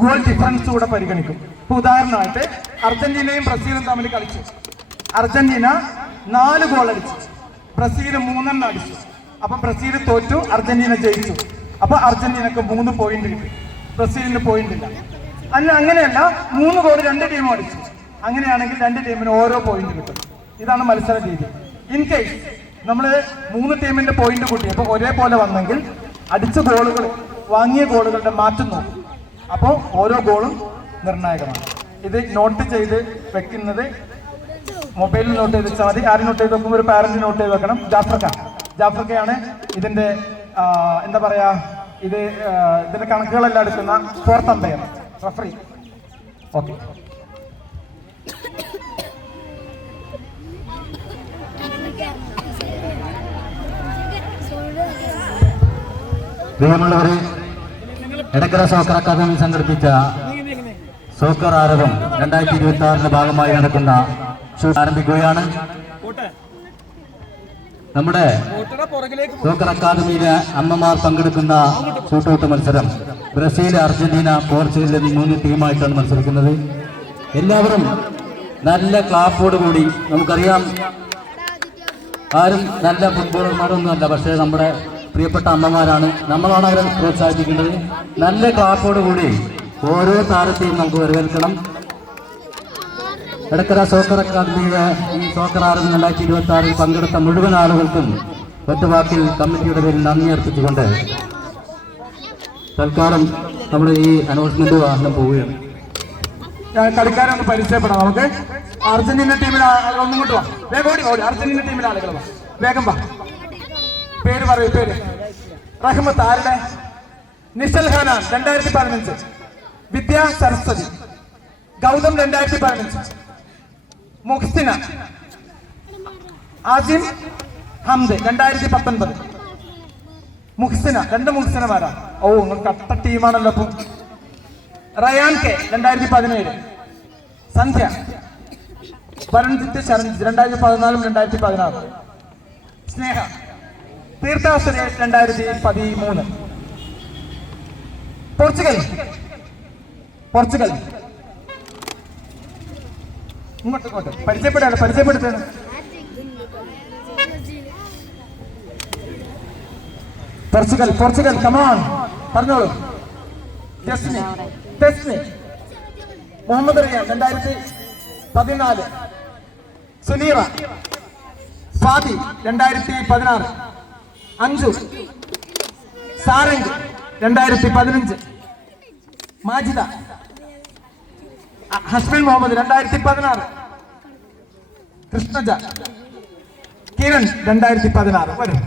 Goal difference കൂടെ പരിഗണിക്കും. ഇപ്പൊ ഉദാഹരണമായിട്ട് അർജന്റീനയും ബ്രസീലും തമ്മിൽ കളിച്ചു. അർജന്റീന 4 ഗോൾ അടിച്ചു, ബ്രസീൽ 3 അടിച്ചു. അപ്പൊ ബ്രസീൽ തോറ്റു, അർജന്റീന ജയിച്ചു. അപ്പൊ അർജന്റീനക്ക് 3 പോയിന്റ് കിട്ടി, ബ്രസീലിന് പോയിന്റ് ഇല്ല. അല്ല, അങ്ങനെയല്ല, 3 ഗോൾ 2 ടീമും അടിച്ചു. അങ്ങനെയാണെങ്കിൽ 2 ടീമിന് ഓരോ പോയിന്റ് കിട്ടും. ഇതാണ് മത്സര രീതി. ഇൻ കേസ് നമ്മൾ 3 ടീമിന്റെ പോയിന്റ് കൂട്ടി അപ്പൊ ഒരേപോലെ വന്നെങ്കിൽ അടിച്ച ഗോളുകൾ, വാങ്ങിയ ഗോളുകളുടെ മാറ്റം നോക്കും. അപ്പോൾ ഓരോ ഗോളും നിർണായകമാണ്. ഇത് നോട്ട് ചെയ്ത് വെക്കുന്നത് മൊബൈലിൽ നോട്ട് ചെയ്ത് വെച്ചാൽ മതി. ആരും നോട്ട് ചെയ്ത് വെക്കുമ്പോൾ ഒരു പാരന്റ് നോട്ട് ചെയ്ത് വെക്കണം. ജാഫർക്കയാണ് ഇതിന്റെ എന്താ പറയാ, ഇതിന്റെ കണക്കുകളെല്ലാം എടുക്കുന്ന 4th അമ്പയർ, റഫറി. ഓക്കെ, പ്രിയമുള്ളവരെ, എടക്കര സോക്കർ അക്കാദമി സംഘടിപ്പിച്ച സോക്കർ ആരവം 2026 ഭാഗമായി നടക്കുന്ന ഷൂട്ട് ആരംഭിക്കുകയാണ്. നമ്മുടെ സോക്കർ അക്കാദമിയിലെ അമ്മമാർ പങ്കെടുക്കുന്ന ഷൂട്ടൌട്ട് മത്സരം ബ്രസീൽ, അർജന്റീന, പോർച്ചുഗൽ എന്നീ 3 ടീമായിട്ടാണ് മത്സരിക്കുന്നത്. എല്ലാവരും നല്ല ക്ലാപ്പോട് കൂടി, നമുക്കറിയാം ആരും നല്ല ഫുട്ബോളർമാരൊന്നുമല്ല, പക്ഷേ നമ്മുടെ പ്രിയപ്പെട്ട അമ്മമാരാണ്, നമ്മളാണ് അവരെ പ്രോത്സാഹിപ്പിക്കേണ്ടത്. നല്ല ക്ലാപ്പോടുകൂടി ഓരോ താരത്തെയും നമുക്ക് വരവേൽക്കണം. എടക്കര സോക്കർ അക്കാദമിയിലെ ഈ സോക്കർ ആരവം 2026 പങ്കെടുത്ത മുഴുവൻ ആളുകൾക്കും ഒറ്റവാക്കിൽ കമ്മിറ്റിയുടെ പേരിൽ നന്ദി അർപ്പിച്ചുകൊണ്ട് തൽക്കാലം നമ്മുടെ ഈ അനൗൺസ്മെന്റ് വാഹനം പോവുകയാണ്. കളിക്കാരെ ഒന്ന് പരിചയപ്പെടാം നമുക്ക്. അർജന്റീന ടീമിലെ ഒന്നും കൊണ്ട് വാ, വേഗം ഓടി. അർജന്റീന ടീമിലെ ആളുകൾ വാ, വേഗം വാ. പേര് പറയൂ, പേര്. റഹ്മത്ത് ആരുടെ? നിഷൽ ഖാനാൻ 2015, വിദ്യാ സരസ്വതി, ഗൗതം 2015, മുഹ്സിന, ആസിം ഹംദ് 2019, മുഹ്സിന, 2 മുഹ്സിനമാരാണ്. ഓ, നിങ്ങൾ കട്ട ടീമാണല്ലോ. അപ്പം റയാൻ കെ 2017, സന്ധ്യ, വരൺജിത്ത് ശരൺജിത്ത് 2014, 2016, സ്നേഹ, തീർത്ഥാശ്രയ 2013. പോർച്ചുഗൽ ഇങ്ങോട്ട് പരിചയപ്പെടുത്താണ്. പോർച്ചുഗൽ കമാൺ പറഞ്ഞോളൂ. ജസ്മി, മുഹമ്മദ് റിയാൻ 2014, സുനീറ, ഫാദി 2016, അഞ്ജു, സാരംഗ് 2015, മാജിദ, ഹസ്ബിൻ മുഹമ്മദ് 2016, കൃഷ്ണജ, കിരൺ 2016. വരും.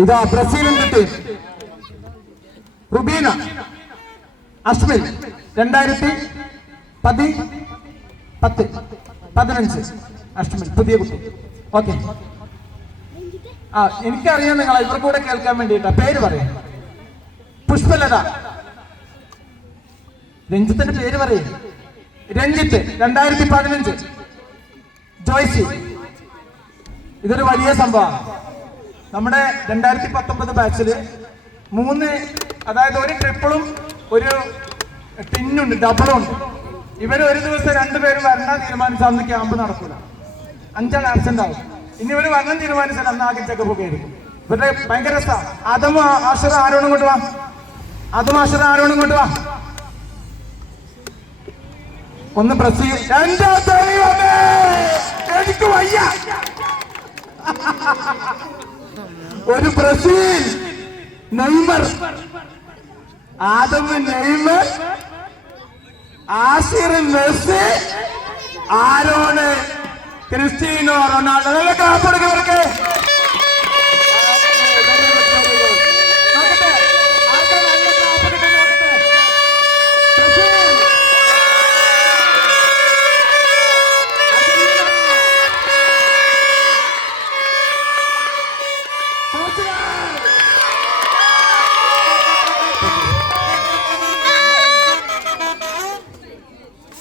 ഇതാ ബ്രസീലിന്റെ ടീം. റുബീന അസ്മിൽ 2015 അഷ്ടമിൽ, പുതിയ കുട്ടി. ഓക്കെ, എനിക്കറിയാം നിങ്ങളെ, ഇവർക്ക് കൂടെ കേൾക്കാൻ വേണ്ടിയിട്ടാ. പേര് പറയും. പുഷ്പലത. രഞ്ജിത്തിന്റെ പേര് പറയും. രഞ്ജിത്ത് 2015, ജോയ്സി. ഇതൊരു വലിയ സംഭവമാണ്. നമ്മുടെ 2019 ബാച്ചില് 3, അതായത് ഒരു ട്രിപ്പിളും ഒരു ടിന്നുണ്ട്, ഡബിളും ഉണ്ട്. ഇവര് ഒരു ദിവസം 2 പേരും വരണം തീരുമാനിച്ചാൽ അന്ന് ക്യാമ്പ് നടക്കൂല. 5 ആബ്സെന്റ് ആവും. ഇനി ഇവര് വരണം തീരുമാനിച്ചാൽ അന്ന് ആകെ ചെക്കപ്പ് ഒക്കെ ആയിരിക്കും. ഇവരുടെ ഭയങ്കര രസമാണ്. അതും ആശ്ര ആരോടും കൊണ്ട് വാ, ഒന്ന് ബ്രസീൽ. എനിക്ക് വയ്യ. ഒരു Brazil, Neymar, Adam Neymar, Asir Messi, Aaron, Cristiano Ronaldo. നല്ല കാപ്പെടുക്കവർക്ക്.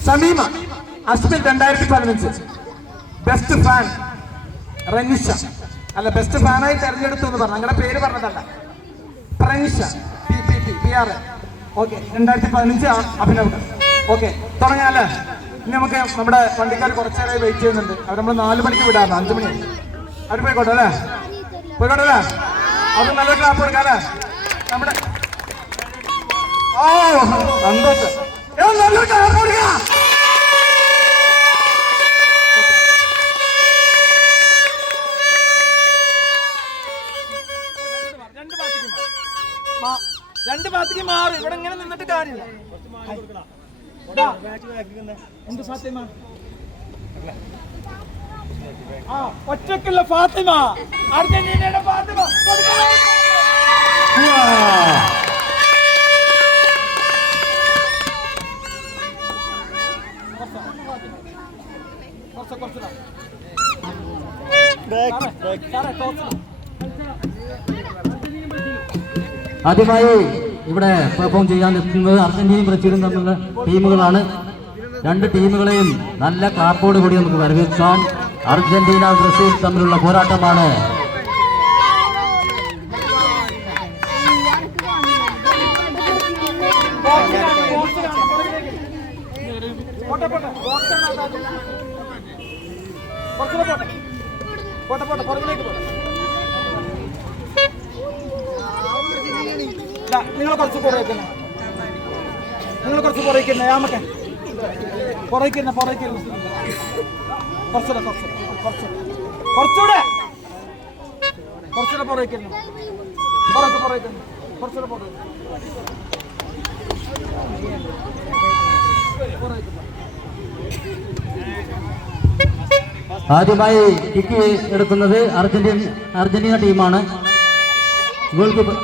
സമീമ അസ്മിൽ 2015, ബെസ്റ്റ് ഫാൻ റനിഷ, അല്ല ബെസ്റ്റ് ഫാനായി തെരഞ്ഞെടുത്തു എന്ന് പറഞ്ഞു. നിങ്ങളുടെ പേര് പറഞ്ഞതല്ല. Pransha PR. Okay, 2015 Abhinav. Okay, തുടങ്ങാല്ലേ? ഇനി നമുക്ക് നമ്മുടെ വണ്ടിക്കാർ കുറച്ചു നേരമായി വെയിറ്റ് ചെയ്യുന്നുണ്ട്. അവർ നമ്മൾ 4 മണിക്ക് വിടാറുണ്ട്, 5 മണിയായി. അവർ പോയിക്കോട്ടെ അല്ലേ? പോയിക്കോട്ടെ അല്ലേ? അവർക്ക് നല്ലൊരു ക്ലാപ്പ് കൊടുക്കാം അല്ലേ? നമ്മുടെ സന്തോഷം. നല്ലൊരു ക്ലാപ്പ് കൊടുക്കാം. രണ്ട് ഭാഗത്തേക്ക് മാറി. ഇവിടെ ഇങ്ങനെ നിന്നിട്ട് കാര്യമില്ല. എന്ത് ഫാത്തിമ? ഒറ്റക്കുള്ള ഫാത്തിമ, അർജന്റീനയുടെ ഫാത്തിമ. ആദ്യമായി ഇവിടെ പെർഫോം ചെയ്യാൻ എത്തുന്നത് അർജന്റീനയും ബ്രസീലും തമ്മിലുള്ള ടീമുകളാണ്. 2 ടീമുകളെയും നല്ല ക്ലാപ്പോട് കൂടി നമുക്ക് വരവേൽക്കാം. അർജന്റീന ബ്രസീൽ തമ്മിലുള്ള പോരാട്ടമാണ്. നിങ്ങൾ കുറച്ച് പുറയ്ക്കുന്ന, ഞാമക്കെ പുറയ്ക്കുന്ന കുറച്ചുകൂടെ പുറയ്ക്കുന്നു. ആദ്യമായി കിക്ക് എടുക്കുന്നത് അർജന്റീന ടീമാണ്. ഗോൾ കീപ്പർ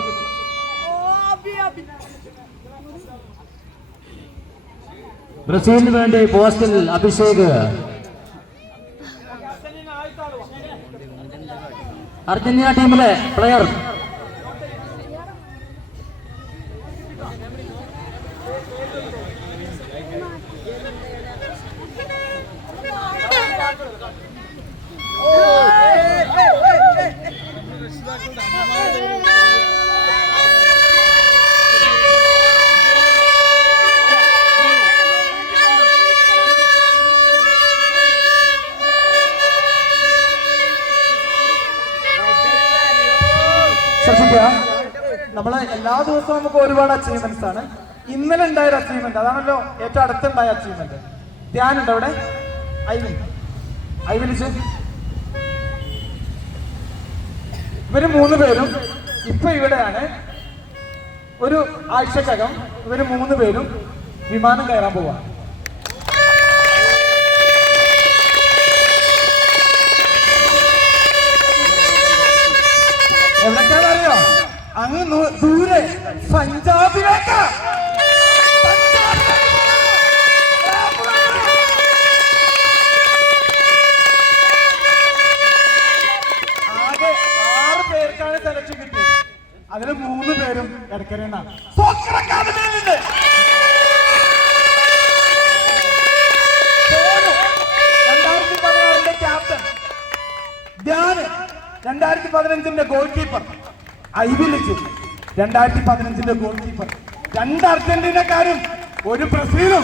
ബ്രസീലിന് വേണ്ടി പോസ്റ്റിൽ അഭിഷേക്. അർജന്റീന ടീമിലെ പ്ലെയർ നമ്മള് എല്ലാ ദിവസവും നമുക്ക് ഒരുപാട് അച്ചീവ്മെന്റ്സ് ആണ്. ഇന്നലെ ഉണ്ടായൊരു അച്ചീവ്മെന്റ് അതാണല്ലോ ഏറ്റവും അടുത്തുണ്ടായ അച്ചീവ്മെന്റ്. ധ്യാനുണ്ട് അവിടെ? ഐവിലിച്ച് ഇവര് 3 പേരും ഇപ്പൊ ഇവിടെയാണ്. ഒരു ആഴ്ചക്കകം ഇവര് 3 പേരും വിമാനം കയറാൻ പോവാ. എവിടേക്കാണെന്നറിയോ? അങ്ങ് ദൂരെ പഞ്ചാബിലേക്ക്. ആകെ 6 പേർക്കാണ് സെലക്ഷൻ കിട്ടിയത്. അതിൽ 3 പേരും ഇടക്കരയാണ്. 2016 ക്യാപ്റ്റൻ ധ്യാൻ, 2015 ഗോൾ കീപ്പർ ഐവിലിച്ച്, 2015 ഗോൾ കീപ്പർ. 2 അർജന്റീനക്കാരും 1 ബ്രസീലും.